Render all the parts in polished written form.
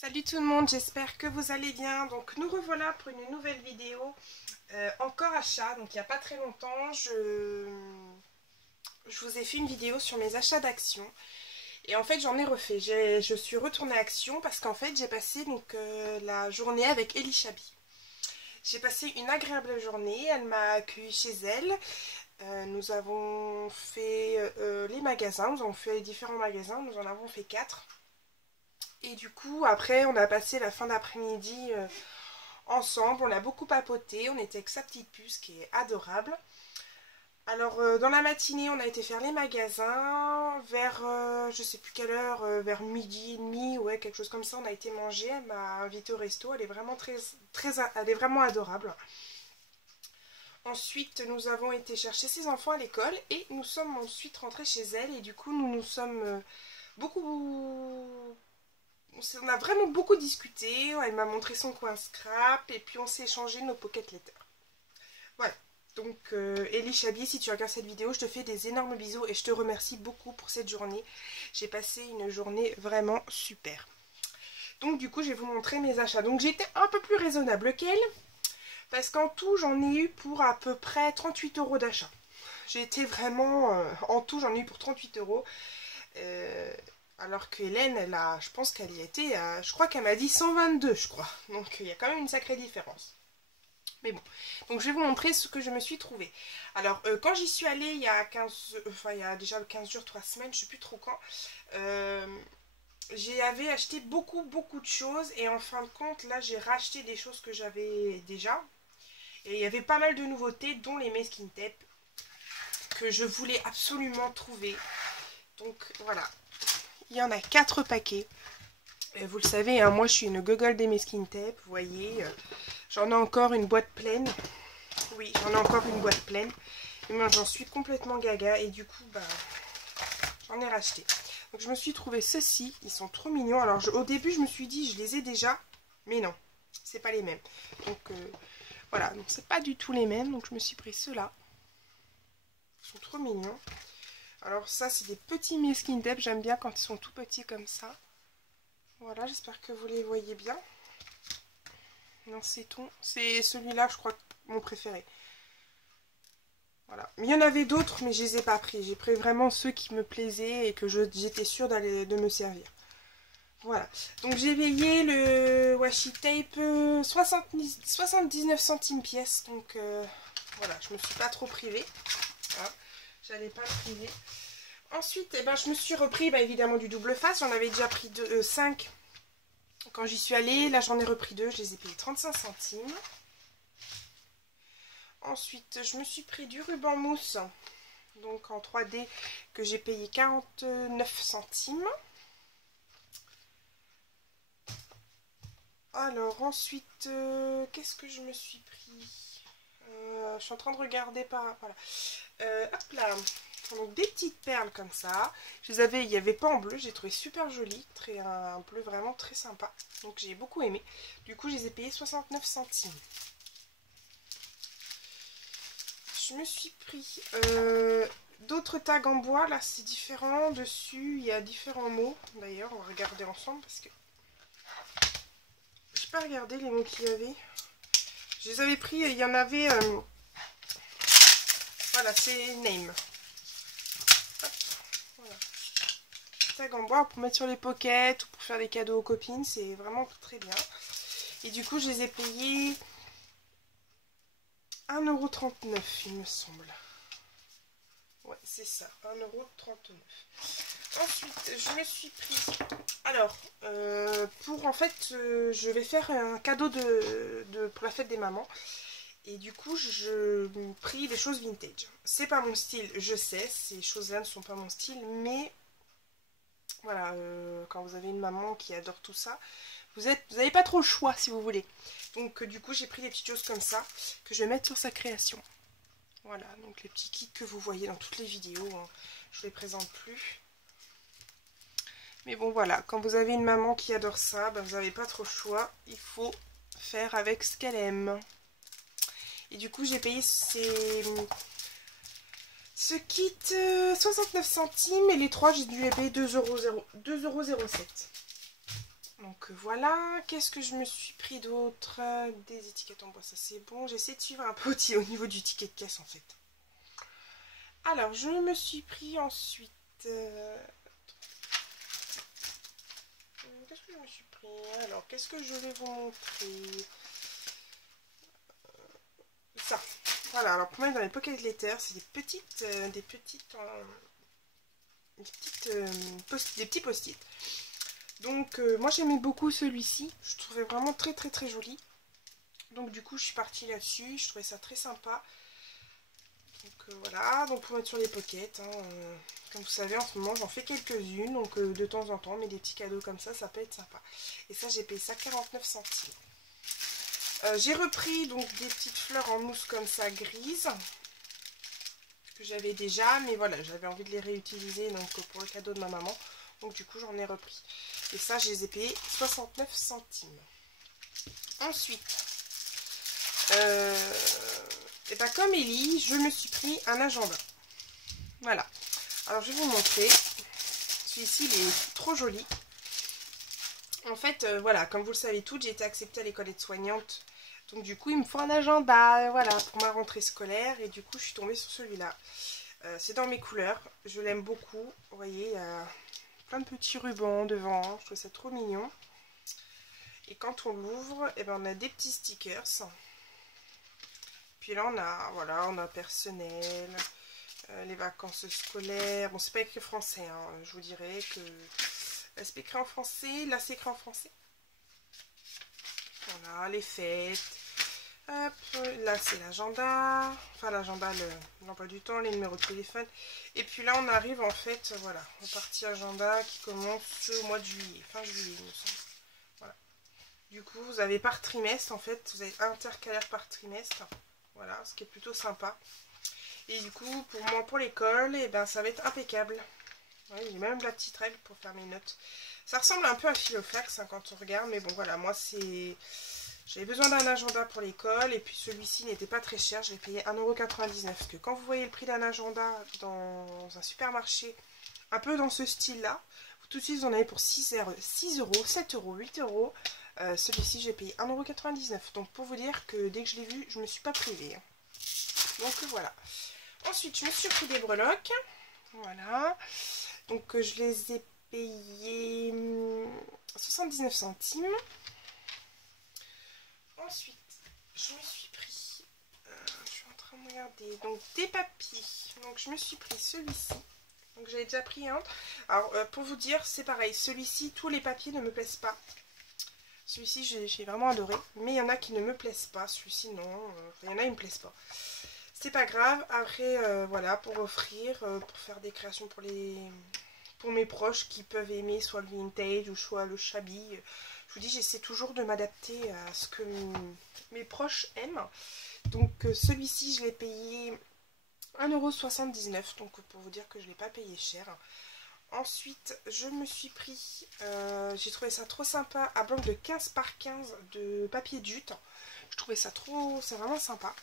Salut tout le monde, j'espère que vous allez bien. Donc nous revoilà pour une nouvelle vidéo, encore achat. Donc il n'y a pas très longtemps, je vous ai fait une vidéo sur mes achats d'Action. Et en fait j'en ai refait, je suis retournée à Action parce qu'en fait j'ai passé la journée avec Elie Chabi. J'ai passé une agréable journée, elle m'a accueillie chez elle. Nous avons fait les magasins, nous avons fait les différents magasins, nous en avons fait 4. Et du coup, après, on a passé la fin d'après-midi ensemble. On a beaucoup papoté. On était avec sa petite puce qui est adorable. Alors, dans la matinée, on a été faire les magasins. Vers, je sais plus quelle heure, vers midi et demi, ouais, quelque chose comme ça, on a été manger. Elle m'a invité au resto. Elle est vraiment elle est vraiment adorable. Ensuite, nous avons été chercher ses enfants à l'école et nous sommes ensuite rentrés chez elle. Et du coup, nous nous sommes on a vraiment beaucoup discuté, elle m'a montré son coin scrap et puis on s'est échangé nos pocket letters. Voilà, donc Elie Chabi, si tu regardes cette vidéo, je te fais des énormes bisous et je te remercie beaucoup pour cette journée. J'ai passé une journée vraiment super. Donc du coup, je vais vous montrer mes achats. Donc j'étais un peu plus raisonnable qu'elle, parce qu'en tout, j'en ai eu pour à peu près 38 € d'achat. J'ai été vraiment... en tout, j'en ai eu pour 38 €. Alors que Hélène, je pense qu'elle y était, je crois qu'elle m'a dit 122, je crois. Donc il y a quand même une sacrée différence. Mais bon, donc je vais vous montrer ce que je me suis trouvé. Alors, quand j'y suis allée, il y a il y a déjà 15 jours, 3 semaines, je sais plus trop quand, j'avais acheté beaucoup de choses. Et en fin de compte, là, j'ai racheté des choses que j'avais déjà. Et il y avait pas mal de nouveautés, dont les Masking Tape, que je voulais absolument trouver. Donc voilà. Il y en a 4 paquets. Vous le savez, hein, moi je suis une gogole des Masking Tape. Vous voyez, j'en ai encore une boîte pleine. Oui, j'en ai encore une boîte pleine. Et moi j'en suis complètement gaga. Et du coup, bah, j'en ai racheté. Donc je me suis trouvé ceux-ci. Ils sont trop mignons. Alors au début, je me suis dit, je les ai déjà. Mais non, c'est pas les mêmes. Donc voilà, donc c'est pas du tout les mêmes. Donc je me suis pris ceux-là. Ils sont trop mignons. Alors ça, c'est des petits Masking Tape. J'aime bien quand ils sont tout petits comme ça. Voilà, j'espère que vous les voyez bien. Non, c'est tout. C'est celui-là, je crois, mon préféré. Voilà. Il y en avait d'autres, mais je les ai pas pris. J'ai pris vraiment ceux qui me plaisaient et que j'étais sûre de me servir. Voilà. Donc j'ai payé le washi tape 79 centimes pièce. Donc voilà, je me suis pas trop privée. Hein. J'allais pas me priver. Ensuite, eh ben, je me suis repris évidemment du double face. J'en avais déjà pris 5 quand j'y suis allée. Là, j'en ai repris 2. Je les ai payés 35 centimes. Ensuite, je me suis pris du ruban mousse. Donc en 3D que j'ai payé 49 centimes. Alors ensuite, qu'est-ce que je me suis pris? Je suis en train de regarder par... Voilà. Hop là. Donc des petites perles comme ça. Il n'y avait pas en bleu, j'ai trouvé super joli. Un bleu vraiment très sympa. Donc j'ai beaucoup aimé. Du coup, je les ai payés 69 centimes. Je me suis pris d'autres tags en bois. Là, c'est différent. Dessus, il y a différents mots. D'ailleurs, on va regarder ensemble parce que... Je n'ai pas regardé les mots qu'il y avait. Je les avais pris, il y en avait... Voilà, c'est name. Hop, voilà. Tag en bois pour mettre sur les pockets ou pour faire des cadeaux aux copines. C'est vraiment très bien. Et du coup, je les ai payés 1,39 €, il me semble. Ouais, c'est ça, 1,39 €. Ensuite, je me suis pris... Alors, pour en fait, je vais faire un cadeau pour la fête des mamans. Et du coup, je me pris des choses vintage. C'est pas mon style, je sais, ces choses-là ne sont pas mon style, mais voilà, quand vous avez une maman qui adore tout ça, vous n'avez pas trop le choix si vous voulez. Donc du coup, j'ai pris des petites choses comme ça que je vais mettre sur sa création. Voilà, donc les petits kits que vous voyez dans toutes les vidéos, hein, je ne les présente plus. Mais bon voilà, quand vous avez une maman qui adore ça, ben, vous n'avez pas trop le choix, il faut faire avec ce qu'elle aime. Et du coup, j'ai payé ce kit 69 centimes et les 3, j'ai dû les payer 2,07 €. Donc voilà, qu'est-ce que je me suis pris d'autre? Des étiquettes en bois, ça c'est bon. J'essaie de suivre un peu au niveau du ticket de caisse en fait. Alors, je me suis pris ensuite... qu'est-ce que je me suis pris? Alors, qu'est-ce que je vais vous montrer? Ça. Voilà, alors pour mettre dans les pocket letters, c'est des petites... des petits post-it. Donc, moi j'aimais beaucoup celui-ci. Je trouvais vraiment très très très joli. Donc du coup, je suis partie là-dessus. Je trouvais ça très sympa. Donc voilà, donc pour mettre sur les pockets, hein, comme vous savez en ce moment j'en fais quelques-unes, donc de temps en temps, mais des petits cadeaux comme ça peut être sympa. Et ça j'ai payé ça 49 centimes. J'ai repris donc des petites fleurs en mousse comme ça grises, que j'avais déjà, mais voilà, j'avais envie de les réutiliser donc pour le cadeau de ma maman, donc du coup j'en ai repris. Et ça je les ai payés 69 centimes. Ensuite, et bien comme Ellie, je me suis pris un agenda. Voilà. Alors je vais vous montrer. Celui-ci il est trop joli. En fait, voilà, comme vous le savez toutes, j'ai été acceptée à l'école aide-soignante. Donc du coup, il me faut un agenda, voilà, pour ma rentrée scolaire. Et du coup, je suis tombée sur celui-là. C'est dans mes couleurs. Je l'aime beaucoup. Vous voyez, il y a plein de petits rubans devant. Je trouve ça trop mignon. Et quand on l'ouvre, eh ben, on a des petits stickers. Puis là, on a, voilà, on a personnel, les vacances scolaires. Bon, c'est pas écrit français, hein. Je vous dirais que là, c'est écrit en français. Là, c'est écrit en français. Voilà, les fêtes. Hop, là, c'est l'agenda. Enfin, l'agenda, l'emploi du temps, les numéros de téléphone. Et puis là, on arrive en fait, voilà, au parti agenda qui commence au mois de juillet. Fin juillet, il me semble. Voilà. Du coup, vous avez par trimestre, en fait, vous avez intercalaire par trimestre. Voilà, ce qui est plutôt sympa. Et du coup, pour moi, pour l'école, et ben, ça va être impeccable. Ouais, il y a même la petite règle pour faire mes notes. Ça ressemble un peu à Filofax hein, quand on regarde, mais bon, voilà, moi, c'est... J'avais besoin d'un agenda pour l'école, et puis celui-ci n'était pas très cher, je l'ai payé 1,99 €. Parce que quand vous voyez le prix d'un agenda dans un supermarché, un peu dans ce style-là, tout de suite, vous en avez pour 6 €, 7 €, 8 €. Celui-ci, j'ai payé 1,99 €. Donc, pour vous dire que dès que je l'ai vu, je ne me suis pas privée. Donc, voilà. Ensuite, je me suis pris des breloques. Voilà. Donc, je les ai payés 79 centimes. Ensuite, je me suis pris... je suis en train de regarder. Donc, des papiers. Donc, je me suis pris celui-ci. Donc, j'avais déjà pris un. Alors, pour vous dire, c'est pareil. Celui-ci, tous les papiers ne me plaisent pas. Celui-ci, j'ai vraiment adoré. Mais il y en a qui ne me plaisent pas. Celui-ci, non. Il y en a, ils ne me plaisent pas. C'est pas grave. Après, voilà, pour offrir, pour faire des créations pour mes proches qui peuvent aimer soit le vintage ou soit le shabby. Je vous dis, j'essaie toujours de m'adapter à ce que mes proches aiment. Donc, celui-ci, je l'ai payé 1,79 €. Donc, pour vous dire que je ne l'ai pas payé cher. Ensuite, je me suis pris, j'ai trouvé ça trop sympa, un bloc de 15 par 15 de papier jute. Je trouvais ça trop, c'est vraiment sympa.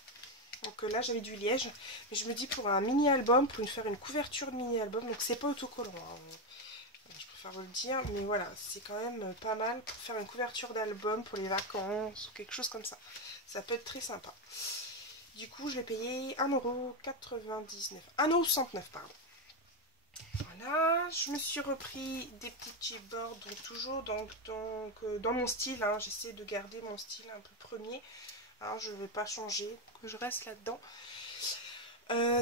Donc là, j'avais du liège. Mais je me dis pour un mini-album, pour faire une couverture de mini-album, donc c'est pas autocollant, hein. Je préfère vous le dire, mais voilà, c'est quand même pas mal pour faire une couverture d'album pour les vacances ou quelque chose comme ça. Ça peut être très sympa. Du coup, je vais payer 1,99 €. 1,69 €, pardon. Voilà, je me suis repris des petits chipboards, donc toujours dans mon style, hein. J'essaie de garder mon style un peu premier, hein, je ne vais pas changer, que je reste là-dedans.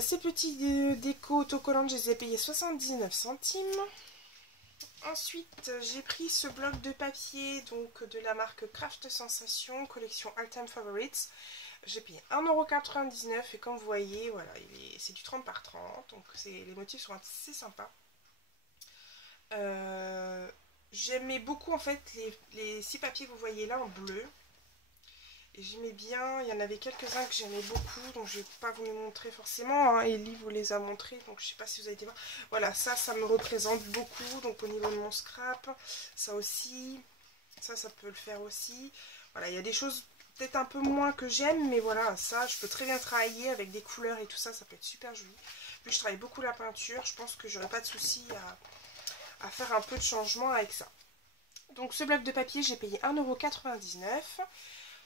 Ces petits déco autocollants, je les ai payés 79 centimes. Ensuite, j'ai pris ce bloc de papier donc de la marque Craft Sensation, collection All Time Favorites. J'ai payé 1,99 € et comme vous voyez, voilà, c'est du 30 par 30, donc les motifs sont assez sympas. J'aimais beaucoup en fait les 6 papiers que vous voyez là en bleu. Et j'aimais bien, il y en avait quelques-uns que j'aimais beaucoup, donc je n'ai pas voulu montrer forcément, hein. Ellie vous les a montrés, donc je ne sais pas si vous avez été voir. Voilà, ça me représente beaucoup, donc au niveau de mon scrap, ça aussi, ça peut le faire aussi. Voilà, il y a des choses peut-être un peu moins que j'aime, mais voilà, ça, je peux très bien travailler avec des couleurs et tout ça, ça peut être super joli. Puis je travaille beaucoup la peinture, je pense que j'aurai pas de souci à faire un peu de changement avec ça. Donc ce bloc de papier, j'ai payé 1,99 €.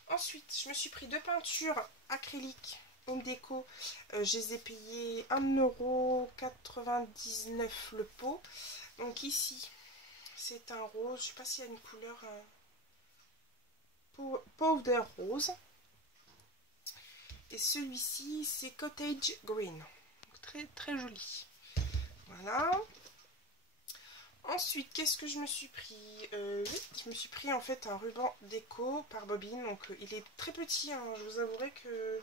Ensuite, je me suis pris 2 peintures acryliques Home Déco. Je les ai payées 1,99 € le pot. Donc ici, c'est un rose. Je ne sais pas s'il y a une couleur powder rose. Et celui-ci, c'est Cottage Green. Donc, très très joli. Voilà. Ensuite, qu'est-ce que je me suis pris? Je me suis pris en fait un ruban déco par Bobine. Donc il est très petit, hein. Je vous avouerai que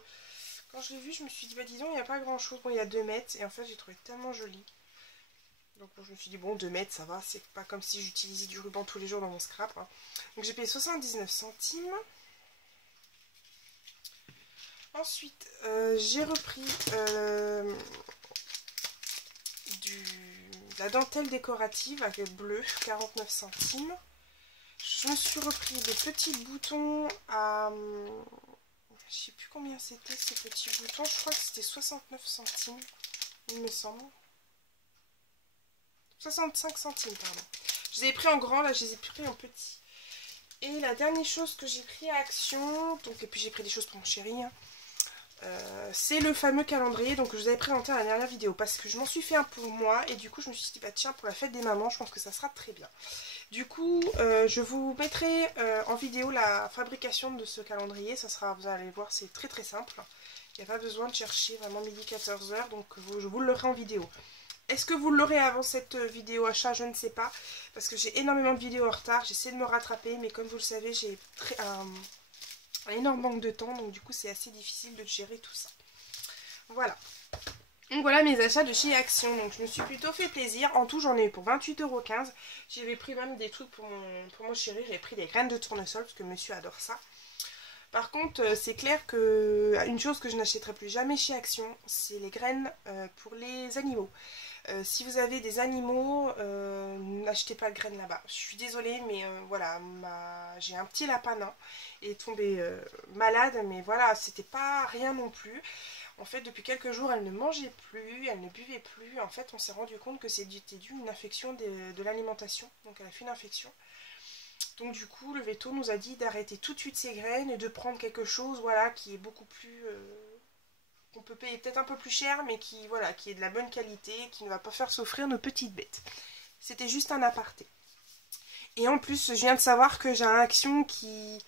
quand je l'ai vu, je me suis dit, bah dis donc, il n'y a pas grand chose. Bon, il y a 2 mètres et en fait, j'ai trouvé tellement joli. Donc je me suis dit, bon, 2 mètres, ça va. C'est pas comme si j'utilisais du ruban tous les jours dans mon scrap, hein. Donc j'ai payé 79 centimes. Ensuite, j'ai repris la dentelle décorative avec bleu, 49 centimes. Je me suis repris des petits boutons à... Je sais plus combien c'était ces petits boutons. Je crois que c'était 69 centimes, il me semble. 65 centimes, pardon. Je les ai pris en grand, là je les ai pris en petit. Et la dernière chose que j'ai pris à Action, donc, et puis j'ai pris des choses pour mon chéri, hein, c'est le fameux calendrier donc, que je vous avais présenté dans la dernière vidéo. Parce que je m'en suis fait un pour moi et du coup je me suis dit, bah tiens, pour la fête des mamans, je pense que ça sera très bien. Du coup, je vous mettrai en vidéo la fabrication de ce calendrier. Ça sera, vous allez voir, c'est très très simple. Il n'y a pas besoin de chercher vraiment midi 14 h, donc je vous l'aurai en vidéo. Est-ce que vous l'aurez avant cette vidéo achat? Je ne sais pas. Parce que j'ai énormément de vidéos en retard. J'essaie de me rattraper. Mais comme vous le savez, j'ai un énorme manque de temps. Donc du coup, c'est assez difficile de gérer tout ça. Voilà. Donc voilà mes achats de chez Action. Donc je me suis plutôt fait plaisir. En tout, j'en ai eu pour 28,15 €. J'avais pris même des trucs pour mon chéri. J'avais pris des graines de tournesol parce que monsieur adore ça. Par contre, c'est clair que une chose que je n'achèterai plus jamais chez Action, c'est les graines pour les animaux. Si vous avez des animaux, n'achetez pas de graines là-bas. Je suis désolée, mais voilà, j'ai un petit lapin nain et est tombé malade, mais voilà, c'était pas rien non plus. En fait, depuis quelques jours, elle ne mangeait plus, elle ne buvait plus. En fait, on s'est rendu compte que c'était dû à une infection de l'alimentation. Donc, elle a fait une infection. Donc, du coup, le veto nous a dit d'arrêter tout de suite ses graines et de prendre quelque chose, voilà, qui est beaucoup plus... qu'on peut payer peut-être un peu plus cher, mais qui, voilà, qui est de la bonne qualité, qui ne va pas faire souffrir nos petites bêtes. C'était juste un aparté. Et en plus, je viens de savoir que j'ai un Action qui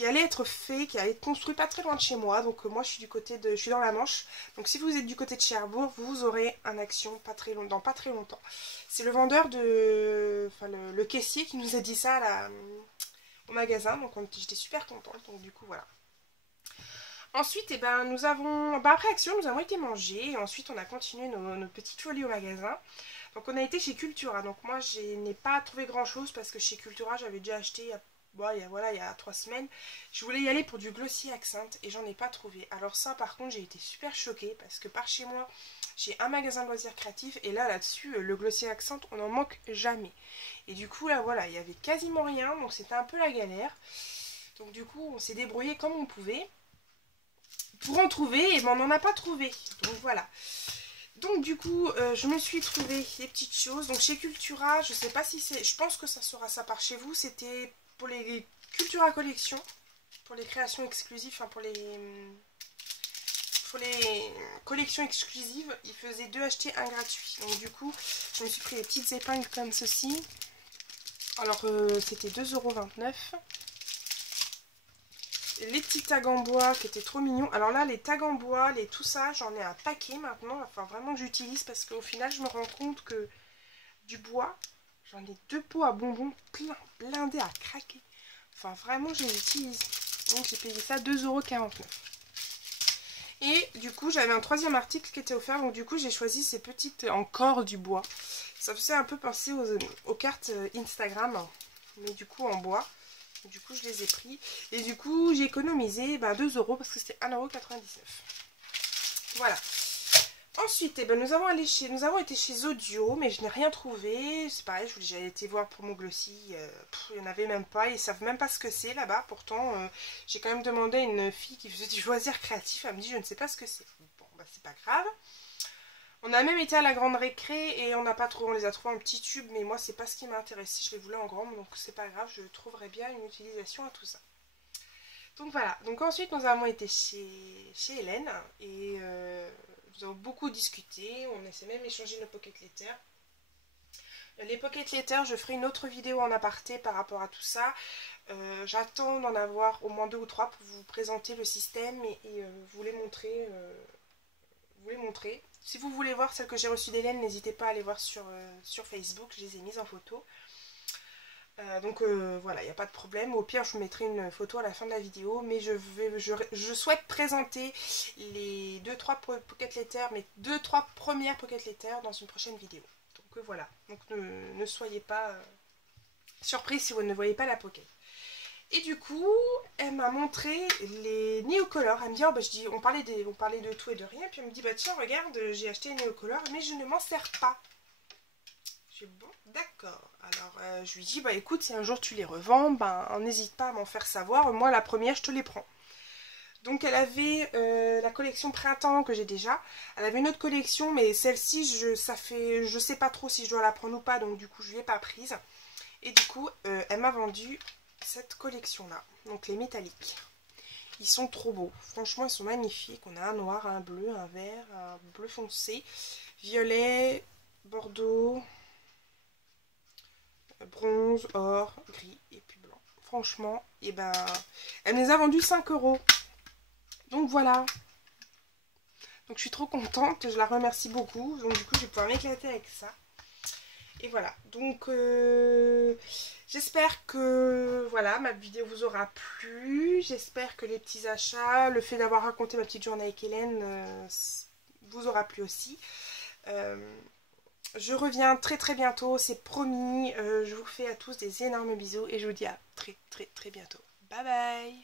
allait être fait, qui allait être construit pas très loin de chez moi. Donc moi, je suis dans la Manche. Donc si vous êtes du côté de Cherbourg, vous aurez un Action dans pas très longtemps. C'est le vendeur enfin le caissier qui nous a dit ça au magasin. Donc j'étais super contente. Donc du coup, voilà. Ensuite, nous avons... après Action, nous avons été manger. Et ensuite, on a continué nos petites folies au magasin. Donc, on a été chez Cultura. Donc, moi, je n'ai pas trouvé grand-chose parce que chez Cultura, j'avais déjà acheté il y a 3 semaines. Je voulais y aller pour du glossier accent et j'en ai pas trouvé. Alors ça, par contre, j'ai été super choquée parce que par chez moi, j'ai un magasin de loisirs créatifs. Et là-dessus, le glossier accent, on n'en manque jamais. Et du coup, là, voilà, il y avait quasiment rien. Donc, c'était un peu la galère. Donc, du coup, on s'est débrouillé comme on pouvait pour en trouver, et on n'en a pas trouvé. Donc voilà. Donc du coup, je me suis trouvé des petites choses. Donc chez Cultura, je sais pas si c'est... Je pense que ça sera ça par chez vous. C'était pour les Cultura Collection. Pour les créations exclusives, enfin pour les collections exclusives. Ils faisaient 2 achetés, 1 gratuit. Donc du coup, je me suis pris des petites épingles comme ceci. Alors c'était 2,29 €. Les petits tags en bois qui étaient trop mignons. Alors là, les tags en bois, tout ça, j'en ai un paquet maintenant. Enfin, vraiment que j'utilise parce qu'au final, je me rends compte que du bois, j'en ai 2 pots à bonbons blindés à craquer. Enfin, vraiment, je les utilise. Donc, j'ai payé ça 2,49 €. Et du coup, j'avais un 3e article qui était offert. Donc, du coup, j'ai choisi ces petites encore du bois. Ça faisait un peu penser aux cartes Instagram, mais du coup en bois. Du coup, je les ai pris. Et du coup, j'ai économisé 2 € parce que c'était 1,99 €. Voilà. Ensuite, nous avons été chez Zodio, mais je n'ai rien trouvé. C'est pareil, j'ai été voir pour mon glossy. Il n'y en avait même pas. Ils ne savent même pas ce que c'est là-bas. Pourtant, j'ai quand même demandé à une fille qui faisait du loisir créatif. Elle me dit, je ne sais pas ce que c'est. Bon, c'est pas grave. On a même été à la grande récré et on n'a pas trouvé, on les a trouvés en petits tubes, mais moi c'est pas ce qui m'a intéressé, je les voulais en grand, donc c'est pas grave, je trouverai bien une utilisation à tout ça. Donc voilà, donc ensuite nous avons été chez Hélène et nous avons beaucoup discuté, on s'est même échangé nos pocket letters. Les pocket letters, je ferai une autre vidéo en aparté par rapport à tout ça. J'attends d'en avoir au moins 2 ou 3 pour vous présenter le système et vous les montrer. Si vous voulez voir celles que j'ai reçues d'Hélène, n'hésitez pas à aller voir sur Facebook, je les ai mises en photo. Donc voilà, il n'y a pas de problème. Au pire, je vous mettrai une photo à la fin de la vidéo. Mais je souhaite présenter les 2-3 pocket letters, mes 2-3 premières pocket letters dans une prochaine vidéo. Donc voilà, donc ne soyez pas surpris si vous ne voyez pas la pocket. Et du coup, elle m'a montré les Neocolor. Elle me dit, oh, bah, on parlait de tout et de rien. Puis elle me dit, bah tiens, regarde, j'ai acheté les Neocolor, mais je ne m'en sers pas. Je dis, bon, d'accord. Alors, je lui dis, bah écoute, si un jour tu les revends, ben n'hésite pas à m'en faire savoir. Moi, la première, je te les prends. Donc, elle avait la collection printemps que j'ai déjà. Elle avait une autre collection, mais celle-ci, je sais pas trop si je dois la prendre ou pas. Donc, du coup, je ne l'ai pas prise. Et du coup, elle m'a vendu cette collection-là. Donc, les métalliques. Ils sont trop beaux. Franchement, ils sont magnifiques. On a un noir, un bleu, un vert, un bleu foncé, violet, bordeaux, bronze, or, gris et puis blanc. Franchement, et ben, elle me les a vendus 5 €. Donc voilà. Donc je suis trop contente, je la remercie beaucoup. Donc du coup, je vais pouvoir m'éclater avec ça. Et voilà. Donc j'espère que voilà, ma vidéo vous aura plu. J'espère que les petits achats, le fait d'avoir raconté ma petite journée avec Hélène vous aura plu aussi. Je reviens très très bientôt, c'est promis. Je vous fais à tous des énormes bisous et je vous dis à très très très bientôt. Bye bye.